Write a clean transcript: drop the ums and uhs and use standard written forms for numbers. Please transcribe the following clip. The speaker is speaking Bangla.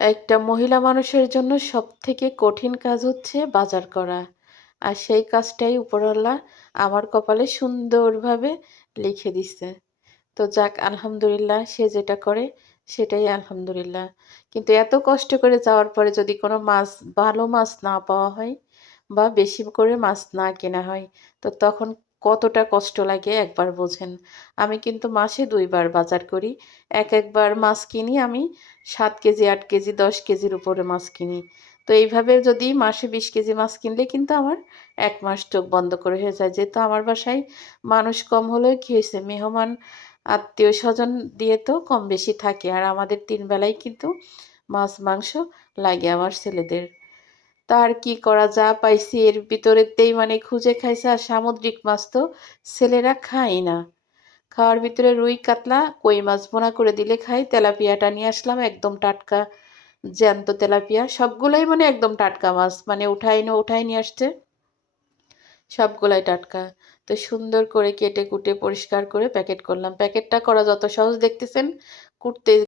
একটা মহিলা মানুষের জন্য সবথেকে কঠিন কাজ হচ্ছে বাজার করা। আর সেই কাজটাই উপরওয়ালা আমার কপালে সুন্দরভাবে লিখে দিছে। তো যাক আলহামদুলিল্লাহ সে যেটা করে সেটাই আলহামদুলিল্লাহ। কিন্তু এত কষ্ট করে যাওয়ার পরে যদি কোনো মাছ, ভালো মাছ না পাওয়া হয় বা বেশি করে মাছ না কেনা হয়, তো তখন কতটা কষ্ট লাগে একবার বোঝেন। আমি কিন্তু মাসে ২ বার বাজার করি। একবার মাছ কিনি আমি ৭ কেজি, ৮ কেজি, ১০ কেজির উপরে মাছ কিনি। তো এইভাবে যদি মাসে ২০ কেজি মাছ কিনলে কিন্তু আমার ১ মাস চোখ বন্ধ করে হয়ে যায়। যেহেতু আমার বাসায় মানুষ কম হলেও কি হয়েছে, মেহমান আত্মীয়স্বজন দিয়ে তো কম বেশি থাকে। আর আমাদের ৩ বেলাই কিন্তু মাছ মাংস লাগে আমার ছেলেদের। তা আর কি করা, যা পাইছি এর ভিতরেতেই মানে খুঁজে খাইছে। আর সামুদ্রিক মাছ তো ছেলেরা খায়ই না। খাওয়ার ভিতরে রুই, কাতলা, কই মাছ ভুনা করে দিলে খাই। তেলাপিয়াটা নিয়ে আসলাম একদম টাটকা জ্যান্ত তেলাপিয়া। সবগুলাই মানে একদম টাটকা মাছ। মানে উঠায় নিয়ে আসছে। সবগুলাই টাটকা। তো সুন্দর করে কেটে কুটে পরিষ্কার করে প্যাকেট করলাম। প্যাকেটটা করা যত সহজ দেখতেছেন, কুটতে